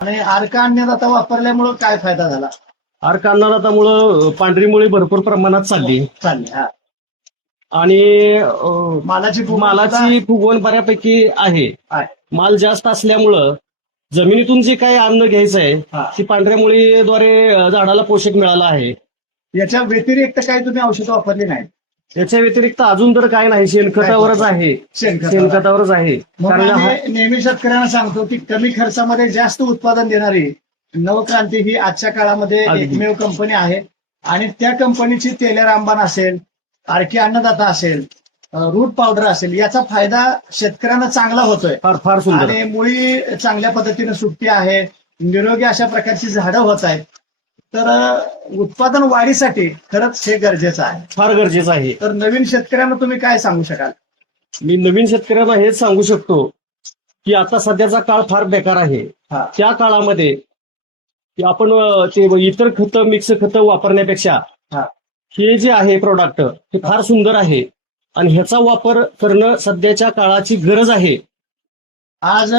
आणि अर्का अन्नदाता वापरल्यामुळं काय फायदा झाला? अर्क अन्नदातामुळं पांढरी मुळी भरपूर प्रमाणात चालली. चालले हा. आणि अं, मालाची फुगवण मालाची फुगवण बऱ्यापैकी आहे. आहे. माल जास्त असल्यामुळं जमिनीतून जे काही अन्न घ्यायचं आहे हा. ती पांढऱ्या मुळीद्वारे अं, झाडाला पोषक मिळालं आहे. याच्या व्यतिरिक्त काही तुम्ही औषधं वापरली नाही याच्या व्यतिरिक्त अजून तर काय नाही शेणखतावरच आहे. शेणखत शेणखतावरच आहे. हा- आम्ही नेहमी शेतकऱ्यांना सांगतो की कमी खर्चामध्ये जास्त उत्पादन देणारी नवक्रांती ही आजच्या काळामध्ये अगदी. एकमेव कंपनी आहे. आणि त्या कंपनीची तेल्या रामबाण असेल आरकी अन्नदाता असेल रूट पावडर असेल याचा फायदा शेतकऱ्यांना चांगला होतोय. फार फार सुंदर. आणि मुळी चांगल्या पद्धतीने सुटती आहे निरोगी अशा प्रकारची झाडं होत आहेत. तर उत्पादन वाढीसाठी खरंच हे गरजेचं आहे. फार गरजेचं आहे. तर नवीन शेतकऱ्यांना तुम्ही काय सांगू शकाल? मी नवीन शेतकऱ्यांना हेच सांगू शकतो की आता सध्याचा काळ फार बेकार आहे. त्या काळामध्ये की आपण ते इतर खतं मिक्स खतं वापरण्यापेक्षा हा. हे जे आहे प्रोडक्ट हे. फार सुंदर आहे. आणि ह्याचा वापर करणं सध्याच्या काळाची गरज आहे. आज